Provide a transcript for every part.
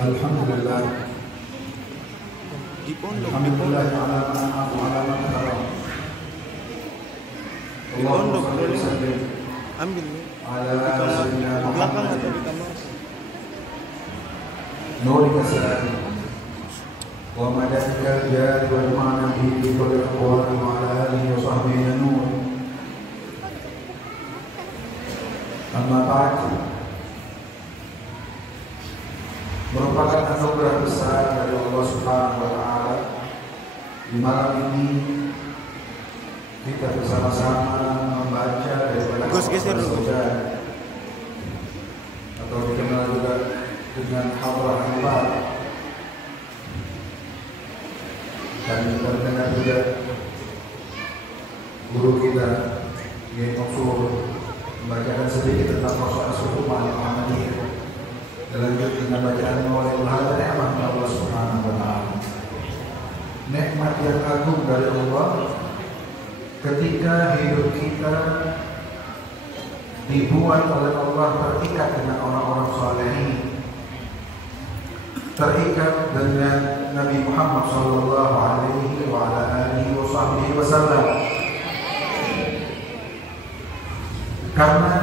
Alhamdulillah. Alhamdulillah ala man karam. Di pondok ambil Ala di kamar sayyidina belakang Muhammad. atau di kamar. نورك السلام ومددك الجاد والمعنى به بكل الأقوال وعلى آله وصحبه النور. أما بعد, merupakan anugerah besar dari Allah Subhanahu wa Ta'ala. Di malam ini kita bersama-sama membaca daripada Al-Quran atau dikenal juga dengan Hadrah Anwar, dan terdengar juga guru kita Kiai Mansur membacakan sedikit tentang proses hukuman Muhammadiyah. Dilanjut dengan bacaan Maulid Hadar Ni'mah Allah Subhanahu wa Ta'ala. Nikmat yang agung dari Allah ketika hidup kita dibuat oleh Allah terikat dengan orang-orang salihin, terikat dengan Nabi Muhammad sallallahu alaihi wasallam. Karena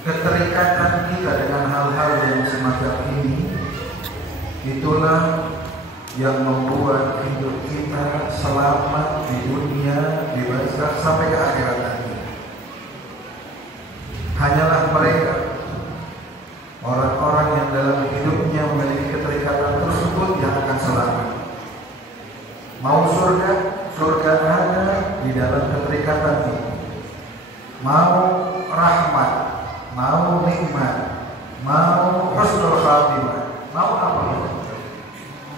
keterikatan kita dengan hal-hal yang semacam ini, itulah yang membuat hidup kita selamat di dunia, di barzakh sampai ke akhirat nanti. Hanyalah mereka, orang-orang yang dalam hidupnya memiliki keterikatan tersebut, yang akan selamat. Mau surga, surga ada di dalam keterikatan ini. Mau rahmat, mau nikmat, mau husnul khatimah, mau apa itu,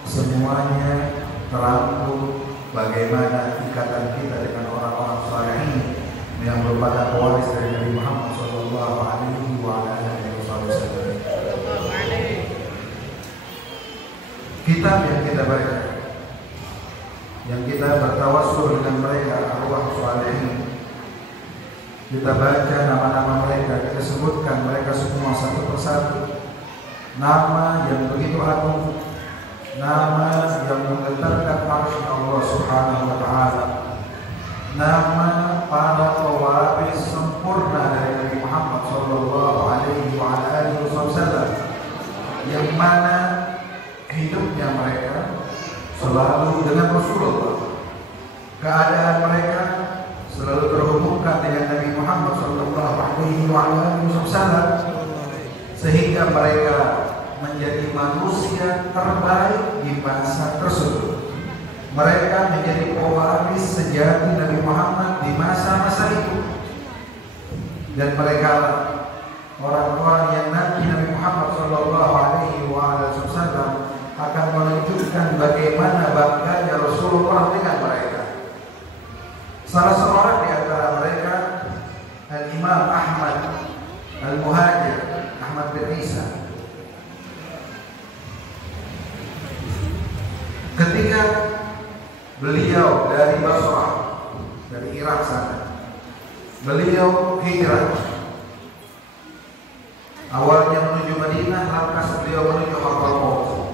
semuanya terangkum bagaimana ikatan kita dengan orang-orang salihin yang merupakan pewaris dari Nabi Muhammad sallallahu alaihi wasallam. Kitab yang kita baca, yang kita bertawassul dengan mereka, arwah salihin, kita baca nama-nama mereka, kita sebutkan mereka semua satu persatu. Nama yang begitu agung, nama yang menggetarkan arsy Allah Subhanahu wa Ta'ala, nama para pewaris sempurna dari Nabi Muhammad sallallahu alaihi wasallam, yang mana hidupnya mereka selalu dengan Rasulullah. Keadaan mereka selalu terhubungkan dengan Nabi Muhammad sallallahu alaihi wasallam, sehingga mereka menjadi manusia terbaik di masa tersebut. Mereka menjadi pewaris sejati Nabi Muhammad di masa-masa itu. Dan mereka orang-orang yang nanti Nabi Muhammad sallallahu alaihi wasallam akan menunjukkan bagaimana bangganya Rasulullah dengan mereka. Salah seorang di antara mereka Al-Imam Ahmad Al-Muhajir, Ahmad bin Isa. Ketika beliau dari Basrah, dari Irak sana, beliau hijrah. Awalnya menuju Madinah, lantas beliau menuju Hadramaut,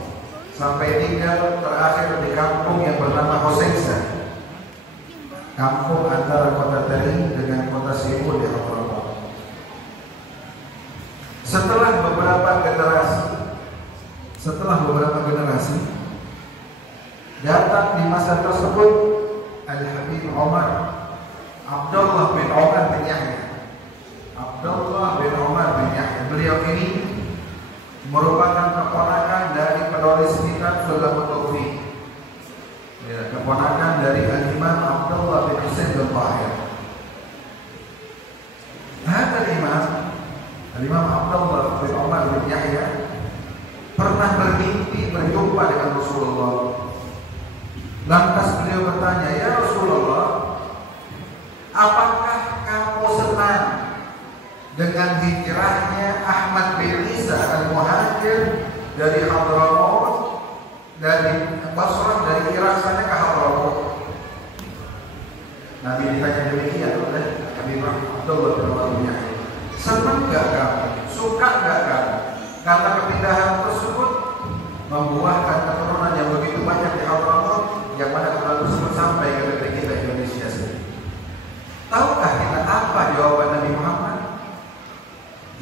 sampai tinggal terakhir di kampung yang bernama Hoseisa, kampung antara kota Tarim dengan kota Sibur di Hadramaut. Setelah beberapa generasi datang di masa tersebut Al-Habib Umar, Abdullah bin Umar bin Yahya. Abdullah bin Umar bin Yahya, beliau ini merupakan keponakan dari penulis kitab Sulamun Taufiq, keponakan dari Al-Imam Abdullah bin Husain bin Tahir. Al-Imam Abdullah bin Umar bin Yahya pernah bermimpi berjumpa dengan Rasulullah. Lantas beliau bertanya, "Ya Rasulullah, apakah kamu senang dengan hijrahnya Ahmad bin Isa Al-Muhajir dari Hadramaut, dari Basrah, dari Irak sana ke Hadramaut?" Nabi ditanya demikian oleh Habib Abdullah bin Umar bin Yahya. "Senang gak kamu? Suka gak kamu?" Karena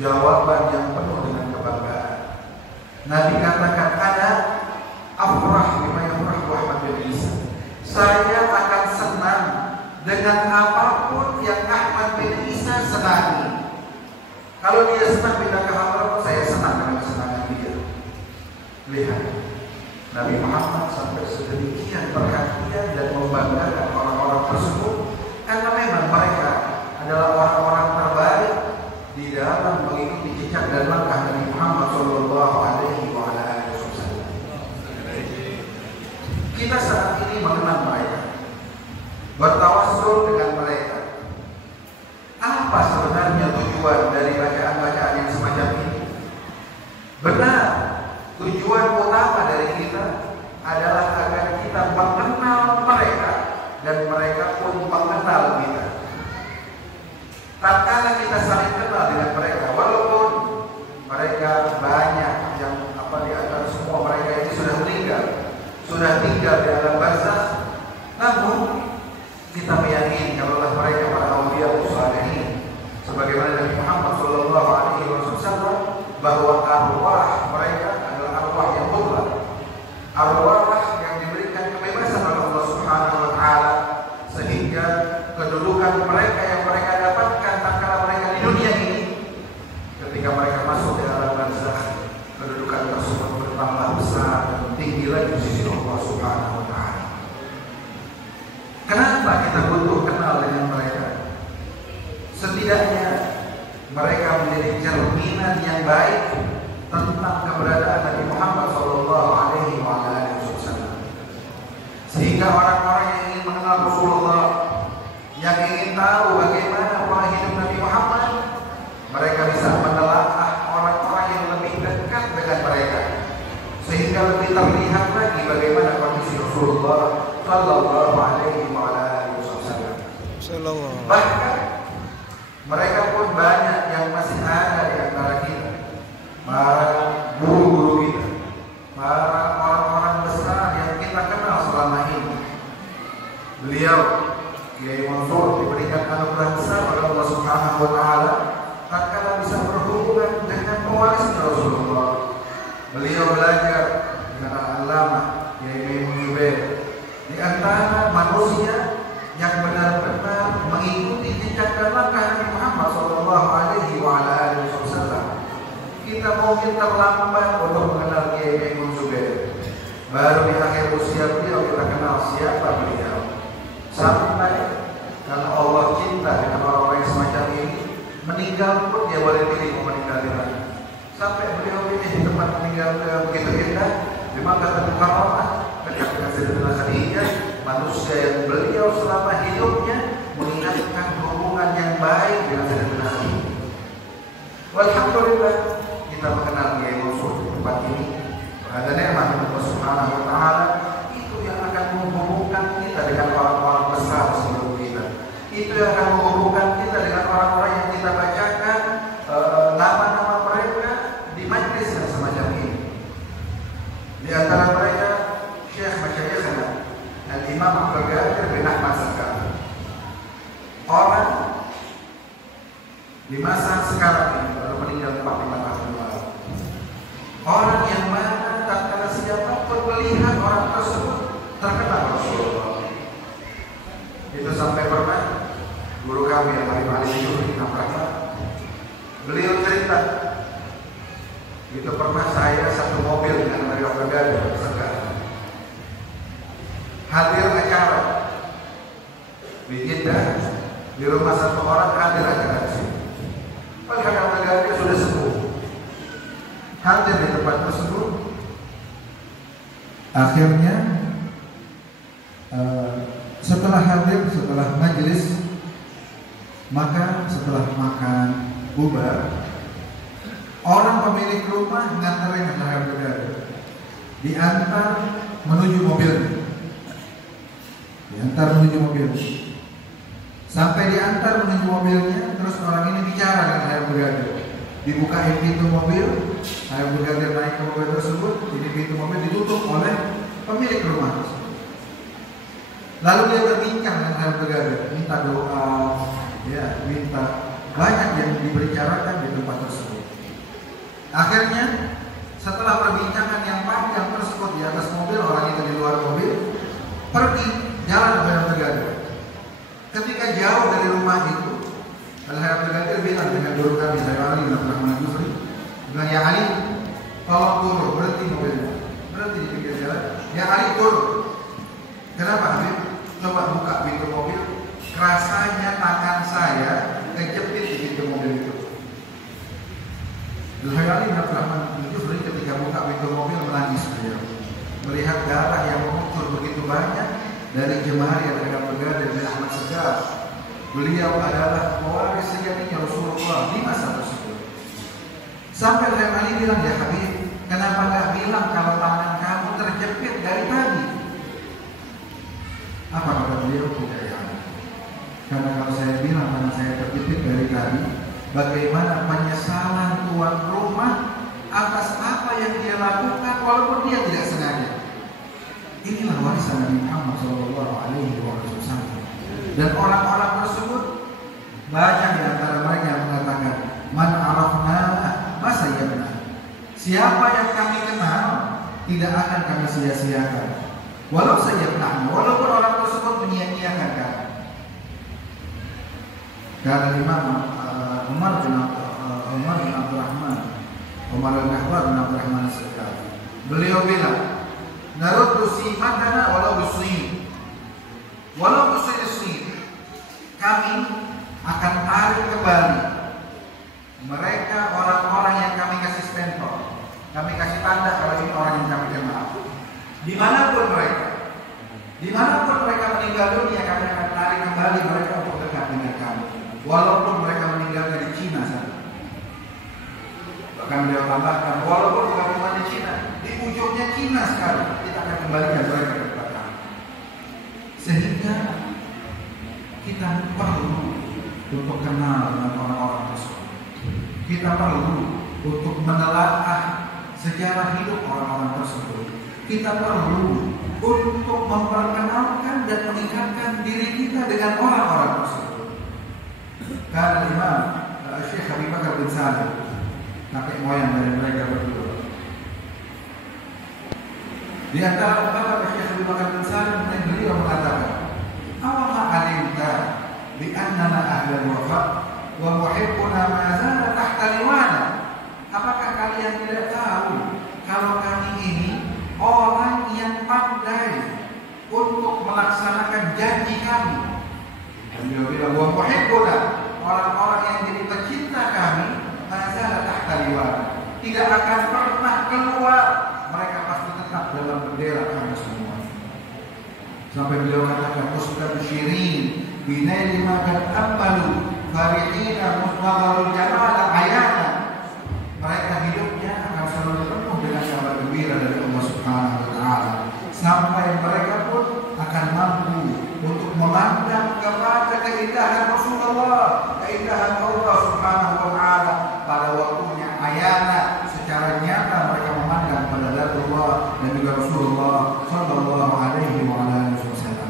jawaban yang penuh dengan kebanggaan. Nabi katakan, "Ana afrah bima yafrahu Ahmad bin Isa." Saya akan senang dengan apapun yang Ahmad bin Isa senangi. Kalau dia senang pindah ke Hadramaut, saya senang dengan kesenangan dia. Lihat, Nabi Muhammad sampai sedemikian perhatian dan membanggakan orang-orang tersebut, karena memang mereka adalah orang-orang terbaik di dalam mengikuti jejak dan langkah Nabi Muhammad Shallallahu Alaihi Wasallam. Kita saat ini mengenal mereka, bertawassul dengan mereka. Apa sebenarnya tujuan dari bacaan-bacaan yang semacam ini? Benar, tujuan utama dari kita adalah agar kita mengenal mereka dan mereka pun mengenal kita. Tatkala kita saling kenal dengan mereka, walaupun mereka banyak yang di antara semua mereka ini sudah meninggal, sudah tinggal di alam barzakh, namun kita meyakini kalaulah mereka para auliya shalihin, sebagaimana Nabi Muhammad Shallallahu Alaihi Wasallam, bahwa arwah mereka adalah arwah yang mutlak, arwah yang diberikan kebebasan oleh Allah Subhanahu Wa Taala, sehingga kedudukan mereka yang mereka dapatkan tatkala mereka di dunia ini, ketika mereka masuk ke alam barzakh, kedudukan tersebut bertambah besar dan tinggi lagi di sisi Allah Subhanahu Wa Taala. Kenapa kita butuh kenal dengan mereka? Setidaknya mereka menjadi cerminan yang baik tentang keberadaan Nabi Muhammad Shallallahu Alaihi Wasallam. Sehingga orang-orang yang ingin mengenal Rasulullah, yang ingin tahu bagaimana pola hidup Nabi Muhammad, mereka bisa menelaah orang-orang yang lebih dekat dengan mereka, sehingga lebih terlihat lagi bagaimana kondisi Rasulullah Shallallahu Alaihi Wasallam. Bahkan mereka pun banyak yang masih ada di antara kita, para guru-guru kita, para orang-orang besar yang kita kenal selama ini. Beliau Kiai Mansur diberikan anugerah besar oleh Allah Subhanahu Wa Taala tatkala bisa berhubungan dengan pewaris Rasulullah. Beliau belajar dengan Al-Allamah Kiai Zubair, di antara manusia yang benar-benar mengikuti jejak dan langkah Nabi Muhammad Shallallahu Alaihi Wasallam. Kita mungkin terlambat untuk mengenal Kiai Zubair. Baru di akhir usia beliau kita kenal siapa beliau. Sampai karena Allah cinta dengan orang-orang yang semacam ini, meninggal pun dia boleh pilih mau meninggal di mana. Sampai beliau pilih di tempat meninggal begitu indah, di Makkah Mukarramah, dekat dengan Sayyidatina Khadijah, manusia yang beliau selama hidupnya mengingatkan hubungan yang baik dengan Sayyidatina Khadijah. Walhamdulillah kita mengenal Kiai Mansur di tempat ini. Ada nikmat Allah Subhanahu Wa Taala, itu yang akan menghubungkan kita dengan orang-orang besar sebelum kita. Itu yang akan menghubungkan kita dengan orang-orang yang kita bacakan nama-nama mereka di majlis yang semacam ini. Di antara mereka Syekh Masyayikhna Al-Imam Abdul Qadir bin Ahmad As-Sakaf. Orang di masa sekarang ini baru meninggal 45 tahun lalu. Orang yang mana tatkala siapapun melihat orang tersebut terkenal Rasulullah. Itu sampai pernah guru kami yang paling jujur namanya, beliau cerita, itu pernah saya satu mobil dengan Nabi Abdul Qadir sekarang hadir acara di Jeddah, di rumah satu orang hadir acara di sini. Padahal Abdul Qadir sudah sembuh, hadir di tempat tersebut. Akhirnya setelah hadir, setelah majelis, maka setelah makan bubar, orang pemilik rumah nganterin Abdul Qadir, diantar menuju mobilnya. Diantar menuju mobilnya. Sampai diantar menuju mobilnya, terus orang ini bicara dengan Abdul Qadir. Dibukain pintu mobil, Abdul Qadir naik ke mobil tersebut, jadi pintu mobil ditutup oleh pemilik rumah tersebut. Lalu dia berbincang dengan Abdul Qadir, minta doa, ya, minta banyak yang dibicarakan di tempat tersebut. Akhirnya setelah perbincangan yang panjang tersebut di atas mobil, orang itu di luar mobil pergi jalan ke Habib Al-Ghadir. Ketika jauh dari rumah itu, Al-Habib Al-Ghadir bilang dengan guru kami, saya Ali bin Abdul Rahman Al-Ghufri, bilang, ya Ali, tolong turun, berhenti mobilnya, berhenti di pinggir jalan. Ya Ali, turun. Kenapa Habib? Coba buka pintu mobil, rasanya tangan saya kejepit di pintu mobil itu. Al-Habib Ali bin Abdul Rahman Al-Ghufri ketika buka pintu mobil menangis beliau, melihat darah yang mengucur begitu banyak dari jemari yang Habib Al-Ghadir bin Ahmad Segaf. Beliau adalah pewaris sejatinya Rasulullah di masa tersebut. Sampai Habib Ali bilang, ya Habib, kenapa gak bilang kalau tangan kamu terjepit dari tadi? Apa kata beliau? Tidak ya. Karena kalau saya bilang tangan saya terjepit dari tadi, bagaimana penyesalan tuan rumah atas apa yang dia lakukan walaupun dia tidak sengaja. Inilah warisan Nabi Muhammad SAW. Dan orang-orang tersebut banyak di antara mereka yang mengatakan, man arafna masayyabna. Siapa yang kami kenal tidak akan kami sia-siakan. Walau sayyabna, walaupun orang tersebut menyia-nyiakan kami. Karena Imam Umar bin Abdurrahman, Umar al-Nahwar bin Abdurrahman As-Segaf, beliau bilang, naruddu simatana walau bisni, walau bisni, kami akan tarik kembali mereka orang-orang yang kami kasih stempel, kami kasih tanda kalau ini orang yang kami kenal. Dimanapun mereka meninggal dunia, kami akan tarik kembali mereka untuk dekat dengan kami, walaupun mereka meninggalnya di Cina sana. Bahkan beliau tambahkan, walaupun bukan cuma di Cina, di ujungnya Cina sekali, kita akan kembalikan mereka ke tempat kami. Sehingga kita perlu untuk kenal dengan orang-orang tersebut. Kita perlu untuk menelaah sejarah hidup orang-orang tersebut. Kita perlu untuk memperkenalkan dan meningkatkan diri kita dengan orang-orang tersebut. Karena Imam Syekh Abi Bakar bin Salim, kakek moyang dari mereka berdua, di antara kata Syekh Abi Bakar bin Salim, beliau mengatakan, awama alimta bi annana ahlul wafa wa muhibbuna ma zala tahta liwana. Apakah kalian tidak tahu kalau kami ini orang yang pandai untuk melaksanakan janji kami? Dan beliau bilang, wa muhibbuna, orang-orang yang jadi pecinta kami, ma zala tahta liwana, tidak akan pernah keluar, mereka pasti tetap dalam bendera kami semua. Sampai beliau katakan, mustabshirin binaili ma qad amalu farihina musnadharul jamala ayana. Mereka hidupnya akan selalu penuh dengan kabar gembira dari Allah Subhanahu wa taala, sampai mereka pun akan mampu untuk memandang kepada keindahan Rasulullah, keindahan Allah Subhanahu wa taala pada waktunya ayana. Secara nyata mereka memandang pada Rasulullah dan juga Rasulullah sallallahu alaihi wasallam.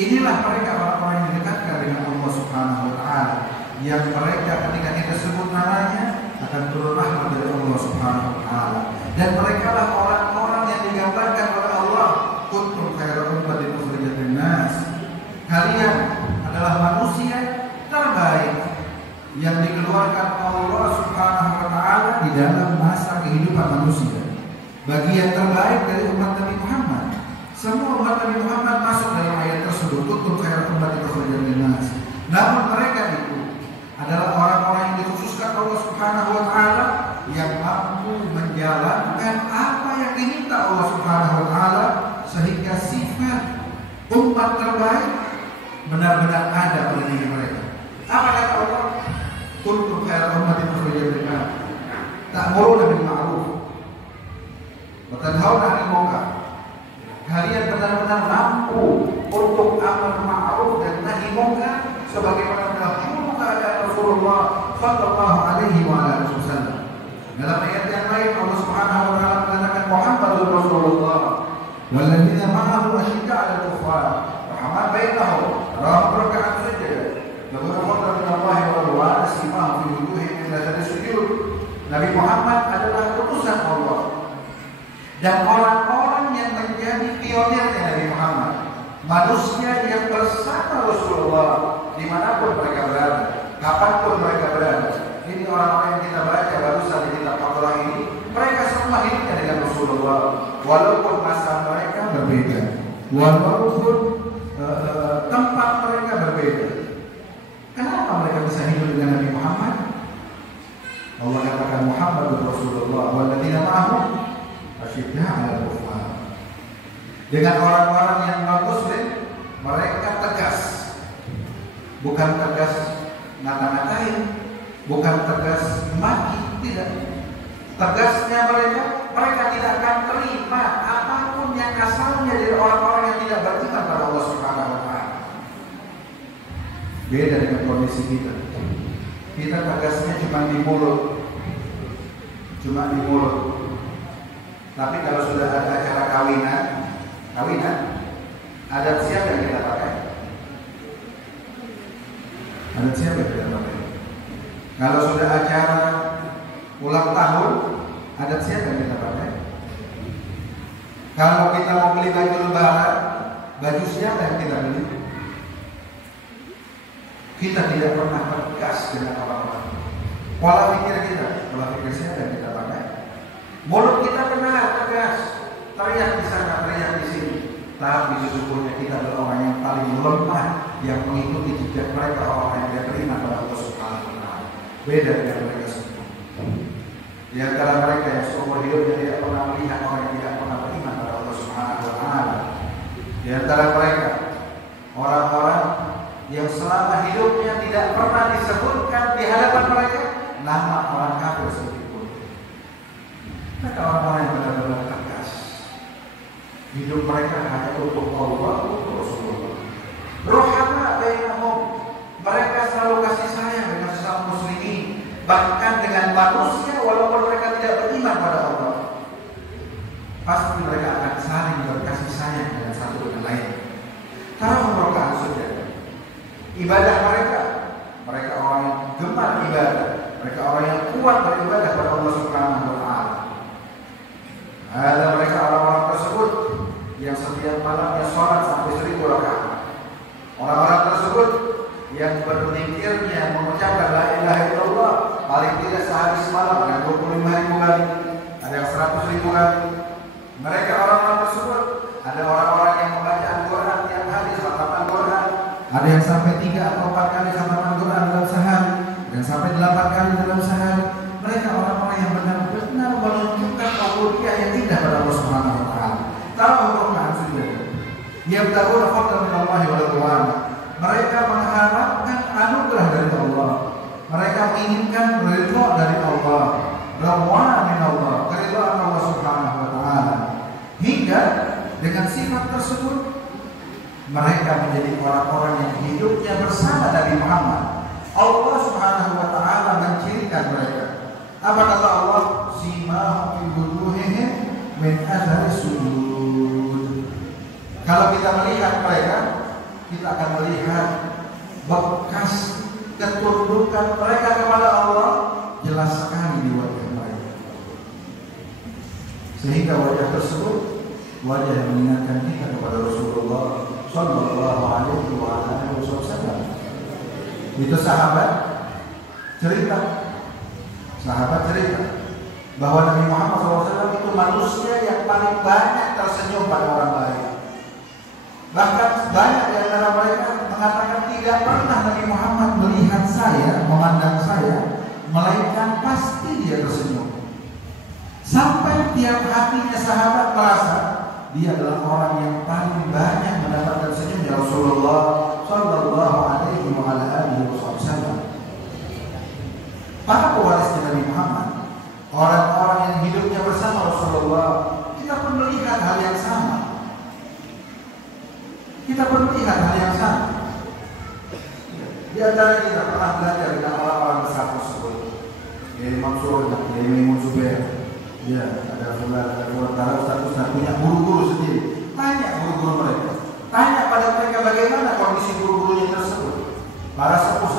Inilah mereka orang-orang yang didekatkan dengan Allah Subhanahu wa taala, yang mereka ketika kita sebut namanya akan turun rahmat dari Allah Subhanahu wa taala. Dan mereka lah orang-orang yang digambarkan oleh Allah, kuntum khairu ummatin ukhrijat lin-nas. Kalian adalah manusia terbaik yang dikeluarkan Allah Subhanahu wa taala di dalam masa kehidupan manusia. Bagian terbaik dari umat Nabi Muhammad. Semua umat Nabi Muhammad masuk dalam ayat tersebut, kuntum khairu ummatin ukhrijat lin-nas. Namun mereka itu adalah orang-orang yang dikhususkan Allah Subhanahu wa taala, yang mampu menjalankan apa yang diminta Allah Subhanahu wa taala, sehingga sifat umat terbaik benar-benar ada pada diri mereka. Apa kata Allah? Kuntum khairu ummatin ukhrijat lin-nas ta'muruna bil ma'ruf wa tanhauna 'anil munkar. Kalian benar-benar mampu untuk amar ma'ruf dan nahi munkar sebagaimana dahulu keadaan Rasulullah sallallahu alaihi wasallam. Dalam ayat yang lain Allah Subhanahu wa taala mengatakan, Muhammadur Rasulullah walladzina ma'ahu asyidda'a 'alal kuffar rahamatan bainahum, rahmatan saja. Nabi Muhammad adalah utusan Allah. Dan orang-orang yang menjadi pionirnya Nabi Muhammad, manusia yang bersama Rasulullah dimanapun mereka berada, kapanpun mereka berada. Ini orang-orang yang kita baca barusan di kitab Allah ini, mereka semua hidupnya dengan Rasulullah, walaupun masa mereka berbeda, walaupun tempat mereka berbeda. Kenapa mereka bisa hidup dengan Nabi Muhammad? Allah katakan Muhammadur Rasulullah walladzina ma'ahu asyidda'a 'alal kuffar. Dengan orang-orang yang non-muslim, mereka tegas. Bukan tegas ngata-ngatain, bukan tegas maki, tidak. Tegasnya mereka tidak akan terima apapun yang asalnya dari orang-orang yang tidak beriman pada Allah Subhanahu wa taala. Beda dengan kondisi kita. Kita tegasnya cuma di mulut. Tapi kalau sudah ada acara kawinan, adat siapa yang kita pakai? Adat siapa yang kita pakai? Kalau sudah acara ulang tahun, adat siapa yang kita pakai? Kalau kita mau beli baju lebaran, baju siapa yang kita beli? Kita tidak pernah tegas dengan orang-orang. Pola pikir siapa yang kita pakai? Mulut kita benar tegas, teriak di sana, teriak di sini. Tapi sesungguhnya kita adalah orang yang paling lemah yang mengikuti jejak mereka, orang yang tidak beriman pada Allah Subhanahu wa taala. Beda dengan mereka semua. Di antara mereka yang seumur hidupnya tidak pernah melihat orang yang tidak pernah beriman pada Allah Subhanahu wa taala. Di antara mereka orang-orang yang selama hidupnya tidak pernah disebutkan di hadapan mereka nama orang kafir sedikitpun. Mereka orang-orang yang benar-benar tegas. Hidup mereka hanya untuk Allah, untuk Rasulullah. Rohana bainahum, mereka selalu kasih sayang dengan sesama muslimin, bahkan dengan manusia walaupun mereka tidak beriman pada Allah. Pasti mereka akan saling berkasih sayang dengan satu dengan lain. Taruh rakaat saja. Ibadah mereka orang yang gemar ibadah, mereka orang yang kuat beribadah pada Allah Subhanahu wa taala. Ada mereka orang-orang tersebut yang setiap malamnya sholat sampai 1000 rakaat. Orang-orang tersebut yang berzikirnya mengucapkan la ilaha illallah paling tidak sehari semalam dengan 25.000 kali, ada yang 100.000 kali. Mereka orang-orang tersebut ada orang-orang yang membaca Al-Quran tiap hari, khataman Quran. Ada yang sampai 3 atau 4 kali khataman Quran dalam sehari, dan sampai 8 kali dalam sehari. Mereka orang-orang yang benar-benar menunjukkan ubudiyah yang indah pada Allah Subhanahu wa taala. Tahu Quran sudah. Yabtaguna fadlan min Allah wa ridwan. Mereka mengharapkan anugerah dari Allah. Mereka menginginkan ridha dari Allah. Ridwan min Allah, keridhaan Allah Subhanahu wa taala. Hingga dengan sifat tersebut mereka menjadi orang-orang yang hidupnya bersama Nabi Muhammad. Allah Subhanahu wa taala mencirikan mereka. Apa kata Allah? Simahum fi wujuhihim min athari sujud. Kalau kita melihat mereka, kita akan melihat bekas ketundukan mereka kepada Allah jelas sekali di wajah mereka. Sehingga wajah tersebut wajah yang mengingatkan kita kepada Rasulullah Sallallahu Alaihi Wasallam. Itu sahabat cerita bahwa Nabi Muhammad SAW itu manusia yang paling banyak tersenyum pada orang lain. Bahkan banyak di antara mereka mengatakan tidak pernah Nabi Muhammad melihat saya, memandang saya, melainkan pasti dia tersenyum. Sampai tiap hatinya sahabat merasa dia adalah orang yang paling banyak mendapatkan senyumnya Rasulullah Sallallahu Alaihi Wasallam. Para pewarisnya Nabi Muhammad, orang-orang yang hidupnya bersama Rasulullah, kita pun melihat hal yang sama. Di antara kita pernah belajar dengan orang-orang besar tersebut. Dari Mansur, dari Maimun Zubair. Ya, ada fulan, Ustaz punya guru-guru sendiri. Tanya guru-guru mereka. Tanya pada mereka bagaimana kondisi guru-gurunya tersebut. Para sepuh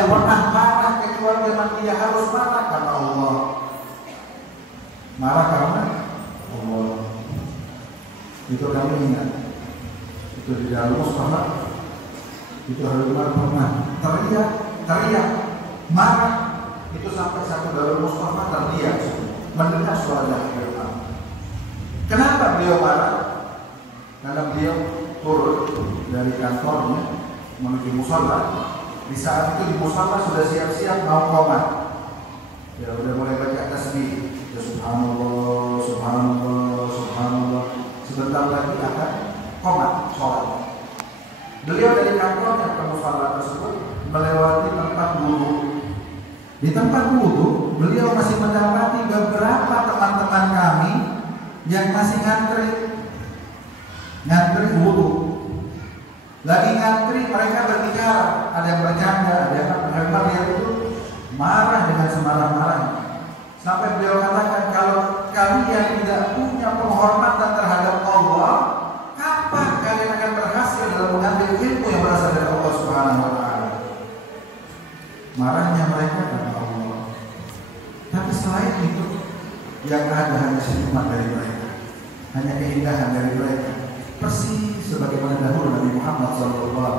Tidak pernah marah kecuali memang dia harus marah karena Allah. Marah karena Allah. Itu kami ingat. Itu di dalam mushaf. Itu Umar pernah teriak, marah. Itu sampai satu dalam mushaf terdiam mendengar suara Umar. Kenapa beliau marah? Karena beliau turun dari kantornya menuju musola. Di saat itu di musola sudah siap-siap mau qomat. Ya udah mulai baca tasbih. Ya subhanallah, subhanallah, subhanallah. Sebentar lagi akan qomat sholat. Beliau dari kantornya ke musola tersebut melewati tempat wudu. Di tempat wudu beliau masih mendapati beberapa teman-teman kami yang masih ngantri wudu. Lagi ngantri, mereka berbicara, ada yang bercanda, ada yang melihat itu marah dengan semarah-marahnya. Sampai beliau katakan, kalau kalian tidak punya penghormatan terhadap Allah, kapan kalian akan berhasil dalam mengambil ilmu yang berasal dari Allah Subhanahu wa Ta'ala? Marahnya mereka karena Allah. Tapi selain itu, yang ada hanya hikmah dari mereka, hanya keindahan dari mereka. Persis sebagaimana dahulu Nabi Muhammad SAW.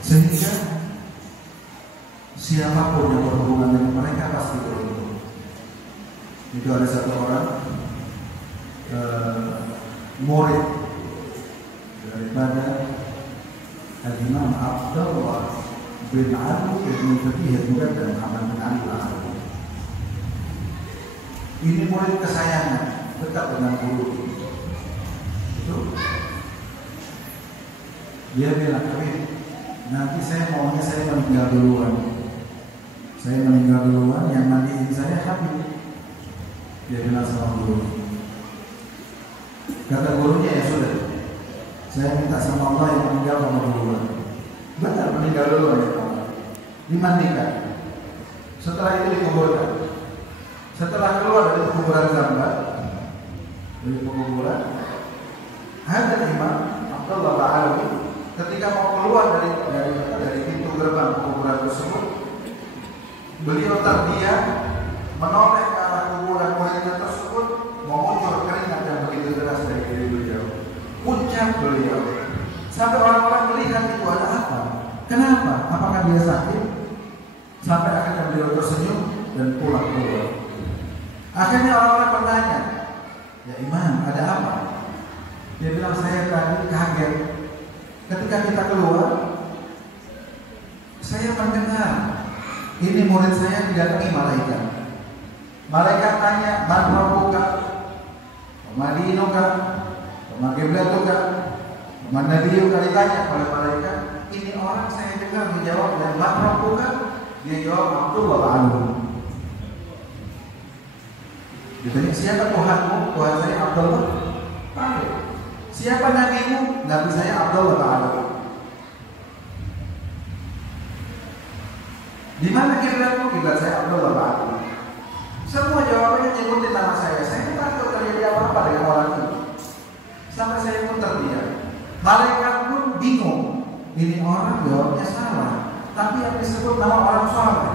Sehingga siapapun yang berhubungan dengan mereka pasti beruntung. Itu ada satu orang murid daripada Al-Imam Abdullah bin Ali bin Fatih dan Muhammad bin Ali al-Arabi. Ini murid kesayangan, dekat dengan guru. Itu dia bilang, nanti saya maunya saya meninggal duluan. Saya meninggal duluan, yang mandiin saya Habib. Dia bilang sama guru. Kata gurunya, ya sudah, saya minta sama Allah yang meninggal sama duluan. Benar, meninggal duluan ya Allah. Dimandikan. Setelah itu dikuburkan. Setelah keluar dari kuburan gambar, dari penguburan, ada Imam Abdullah Ba'alawi ketika mau keluar dari pintu gerbang penguburan tersebut, beliau terdiam menoleh ke arah kuburan muridnya tersebut, mengucur keringat yang begitu deras dari diri beliau. Puncak beliau sampai orang-orang melihat itu ada apa? Kenapa? Apakah dia sakit? Sampai akhirnya beliau tersenyum dan pulang keluar. Akhirnya orang-orang bertanya, ya Imam, ada apa? Dia bilang, saya tadi kaget. Ketika kita keluar, saya mendengar ini murid saya didatangi malaikat. Malaikat tanya, man rabbuka, ma dinuka, ma qiblatuka, ma nabiyuka. Ditanya oleh malaikat, ini orang saya dengar menjawab, dan man rabbuka, dia jawab Abdullah al-Alim. Ditanya, siapa Tuhanmu? Tuhan saya Abdullah al-Alim. Siapa nabimu? Nabi saya Abdullah al-Alim. Di mana kiblatmu? Kiblat saya Abdullah al-Alim. Semua jawabannya nyebutin nama saya. Saya takut terjadi apa-apa dengan orang ini. Sampai saya pun terdiam. Malaikat pun bingung. Ini orang jawabnya salah, tapi yang disebut nama orang saleh.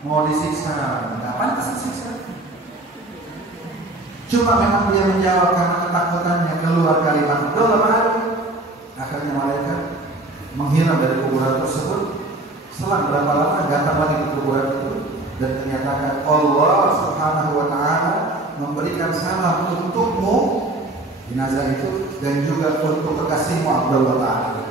Mau disiksa, nggak pantas disiksa. Cuma memang dia menjawab karena ketakutannya keluar kalimat Abdullah al-Alim. Akhirnya malaikat menghilang dari kuburan tersebut. Selang berapa lama datang lagi ke kuburan itu dan menyatakan Allah Subhanahu wa Ta'ala memberikan salam untukmu jenazah itu dan juga untuk kekasihmu Abdullah al-Alim.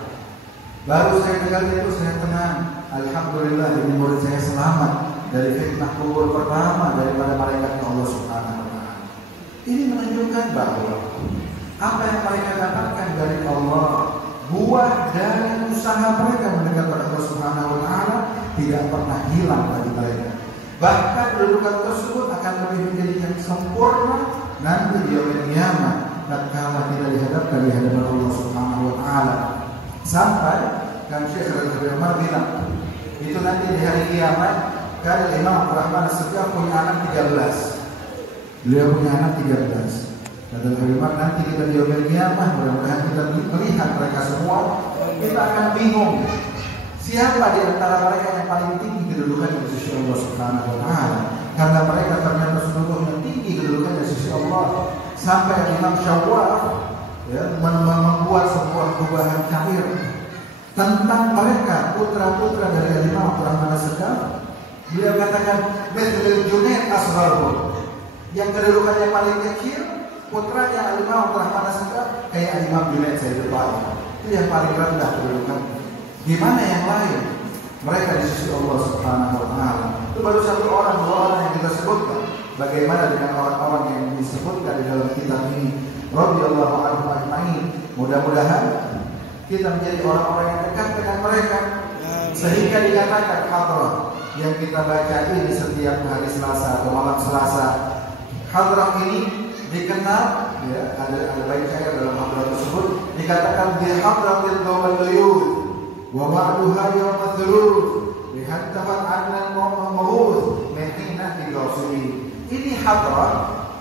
Baru saya dengar itu saya tenang. Alhamdulillah ini murid saya selamat dari fitnah kubur pertama daripada malaikat Allah Subhanahu wa Ta'ala. Ini menunjukkan bahwa apa yang mereka dapatkan dari Allah, buah dari usaha mereka mendekat kepada Allah Subhanahu wa Ta'ala, tidak pernah hilang bagi mereka. Bahkan kedudukan tersebut akan lebih menjadikan sempurna nanti di yaumil qiyamah tatkala kita dihadapkan di hadapan Allah Subhanahu wa Ta'ala. Sampai kan Syekh Rabi' Umar bilang, itu nanti di hari kiamat kan Imam Abdurrahman As-Sadiq punya anak 13. Beliau punya anak 13. Kata Umar, nanti kita di yaumil qiyamah, mudah-mudahan kita melihat mereka semua, kita akan bingung siapa di antara mereka yang paling tinggi kedudukannya di sisi Allah Subhanahu wa taala. Karena mereka ternyata seluruhnya tinggi kedudukannya di sisi Allah. Sampai Imam Syawwaf membuat sebuah gubahan syair tentang mereka, putra-putra dari Imam Abdurrahman As-Saddam. Beliau katakan, Mithlul Junaid asgharuhum, yang kedudukannya paling kecil, putranya Imam Abdurrahman As-Saddam kayak Imam Junaid Sayyidul Ba'in. Itu yang paling rendah kedudukannya. Gimana yang lain? Mereka di sisi Allah Subhanahu wa taala. Itu baru satu orang, dua orang yang kita sebutkan. Bagaimana dengan orang-orang yang disebutkan di dalam kitab ini? Radhiyallahu anhum ajma'in. Mudah-mudahan kita menjadi orang-orang yang dekat dengan mereka, sehingga dikatakan hadrah yang kita baca ini setiap hari Selasa atau malam Selasa. Hadrah ini dikenal, ya, ada baik syair dalam hadrah tersebut dikatakan di hadratil qawliyud wa ba'duha yawm al-thurur bihattafat 'anna al-maw'ud min hina al-ghasili. Ini hadrah,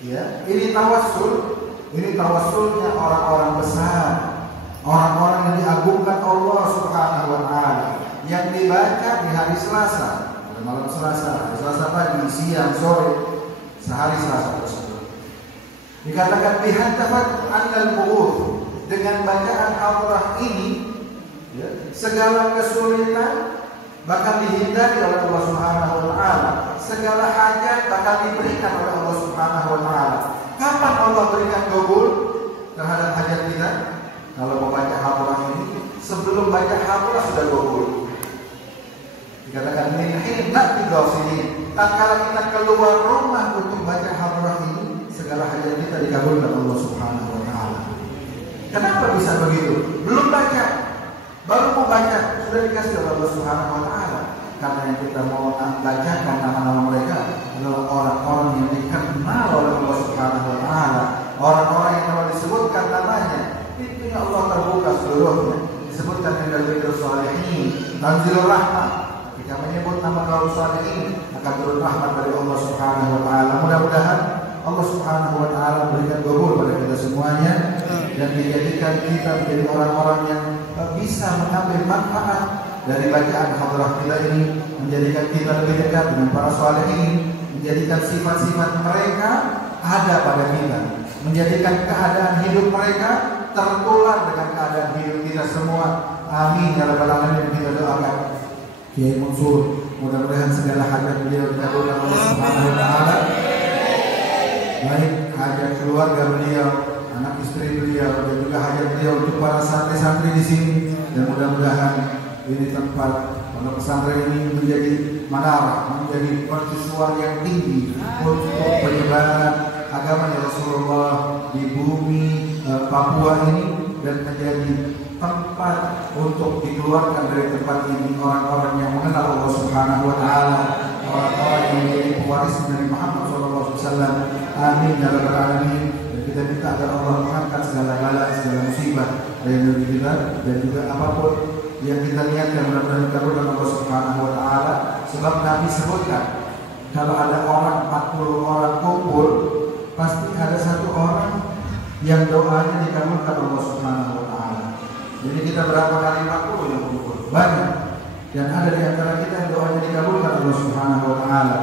ya, ini tawassulnya orang-orang besar, orang-orang yang diagungkan Allah Subhanahu wa taala, yang dibaca di hari Selasa, malam Selasa, hari Selasa pagi, siang, sore, sehari Selasa tersebut. Dikatakan bihattafat 'anal mu'ud, dengan bacaan hadrah ini, ya, segala kesulitan bakal dihindari oleh Allah Subhanahu wa taala, segala hajat bakal diberikan oleh Allah Subhanahu wa taala. Kapan Allah berikan qabul terhadap hajat kita? Kalau mau baca hadrah ini, sebelum baca hadrah sudah qabul. Dikatakan min hina bighafilin, tatkala kita keluar rumah untuk baca hadrah ini, segala hajat kita dikabulkan Allah Subhanahu wa taala. Kenapa bisa begitu? Belum baca, baru mau baca sudah dikasih oleh Allah Subhanahu wa taala. Karena yang kita mau bacakan nama-nama mereka adalah orang-orang yang dikenal oleh Allah Subhanahu wa taala, orang-orang yang kalau disebutkan namanya, pintunya Allah terbuka seluruhnya. Disebutkan yang dari Rasul-Salihin, Tanzilur Rahmah. Jika menyebut nama kaum salihin, akan turun rahmat dari Allah Subhanahu wa taala. Mudah-mudahan Allah Subhanahu wa taala berikan qabul pada kita semuanya dan menjadikan kita menjadi orang-orang yang bisa mengambil manfaat dari bacaan hadrah kita ini, menjadikan kita lebih dekat dengan para salihin, menjadikan sifat-sifat mereka ada pada kita, menjadikan keadaan hidup mereka tertular dengan keadaan hidup kita semua. Amin ya rabbal alamin. Kita doakan Kiai Mansur, mudah-mudahan segala hajat beliau dikabulkan Allah Subhanahu wa taala. Baik hajat keluarga beliau, anak istri beliau, dan juga hajat beliau untuk para santri-santri di sini. Dan mudah-mudahan ini tempat pondok pesantren ini menjadi menara, menjadi mercusuar yang tinggi untuk penyebaran agama Rasulullah di bumi Papua ini, dan menjadi tempat untuk dikeluarkan dari tempat ini orang-orang yang mengenal Allah Subhanahu wa taala, orang-orang yang menjadi pewaris Nabi Muhammad SAW. Amin ya rabbal alamin. Dan kita minta agar Allah mengangkat segala bala, segala musibah dari negeri kita, dan juga apapun yang kita niatkan mudah-mudahan dikabulkan Allah Subhanahu wa taala. Sebab Nabi sebutkan, kalau ada orang 40 orang kumpul, pasti ada satu orang yang doanya dikabulkan Allah Subhanahu wa taala. Jadi kita berapa kali 40 yang kumpul? Banyak. Dan ada di antara kita yang doanya dikabulkan Allah Subhanahu wa taala.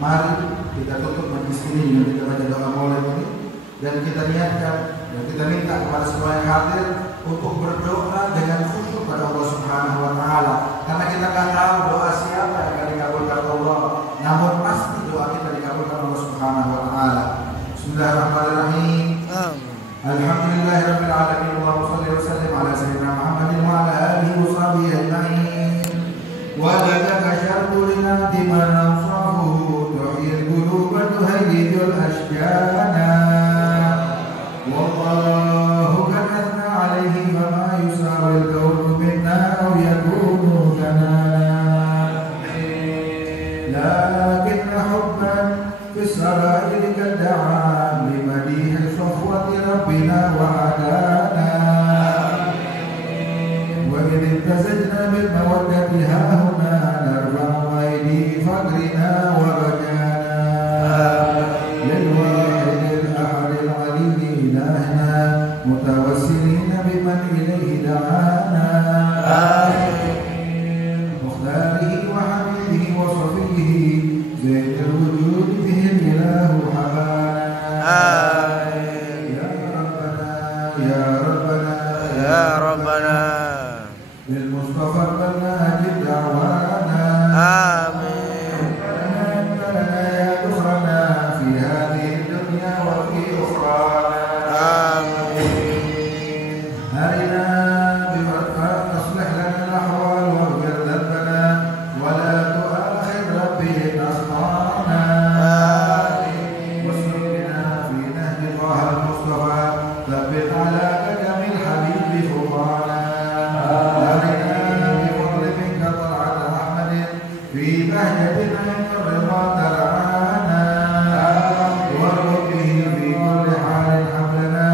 Mari kita tutup majlis ini dengan kita baca doa maulid ini, dan kita niatkan dan kita minta kepada semua yang hadir untuk berdoa dengan khusyuk pada Allah Subhanahu wa taala. Karena kita tidak tahu doa siapa yang akan dikabulkan Allah, namun pasti doa kita dikabulkan Allah Subhanahu wa taala. Bismillahirrahmanirrahim. Alhamdulillahirabbil alamin. Allahumma shalli wa sallim ala sayyidina Muhammadin wa ala alihi wa sahbihi ajma'in. Wa laka syarru lina dimana sahu tuhil quluba tuhayyijul ashjana. Wallahu kanatna alaihi wa ma yusawil qawlu minna aw yakunu kanana. Lakinna hubban fisarair kadda'a limadih safwati rabbina wa adana. Wa idh tazajna bil mawaddati hahuna narfa'u aidi faqrina wa rajana lil wahidil ahadil الوجود به الإله حبانا آمين يا ربنا يا ربنا يا ربنا بالمصطفى البناء دعوانا آمين ربنا يا دخرنا في هذه الدنيا وفي أخرانا آمين أرنا بفضلك أصلح لنا الأحوال واغفر ذنبنا ولا تؤاخذ ربي إن أخطأنا واسلك بنا في نهج طه المصطفى ثبت على قدم الحبيب خطانا أرنا بفضل منك طلعة أحمد في بهجة عند الرضا ترعانا واربط به في كل حال حبلنا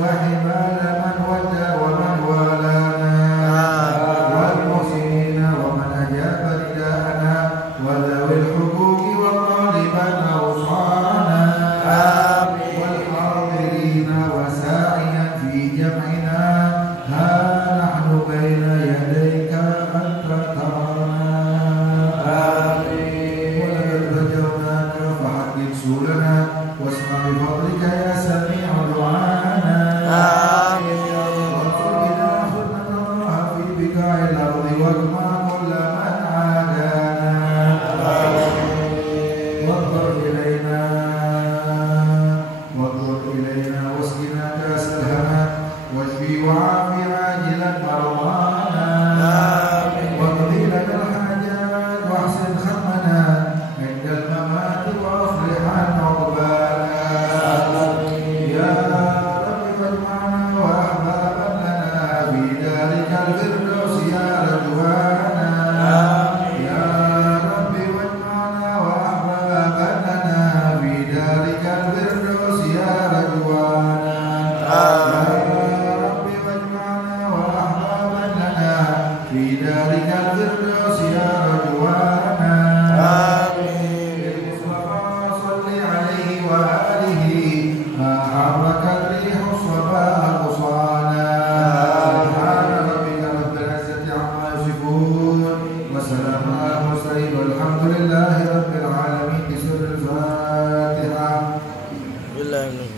وحبال من ودى ومن والانا والمحسنين ومن أجاب رداءنا وذوي الحقوق والطالبان أوصانا والحاضرين وساعيا في جمعنا ها نحن بين يديك أنت ترانا ولقد رجوناك فحقق سؤلنا واسمع بفضلك يا سميع دعانا واغفر بنا خدمة الله في بقاع الأرض واجمع كل من عادانا واغفر إلينا واسقنا كأس الهنا واشفي وعافي عاجلا مرضانا واقضي لنا الحاجات واحسن ختمنا عند الممات واصلح عنا عقبانا يا رب فاجمعنا واحبابا لنا في دارك الفردوس يا رجوانا يا رب واجمعنا واحبابا لنا في دارك الفردوس يا رجوانا يا رب واجمعنا واحبابا لنا في دارك الفردوس يا رجوانا المصطفى صل عليه وآله ما حرك الريح الصباح غصانا سبحان ربك رب العزة عما يصفون وسلام على المرسلين والحمد لله رب العالمين بسر الفاتحة بالله من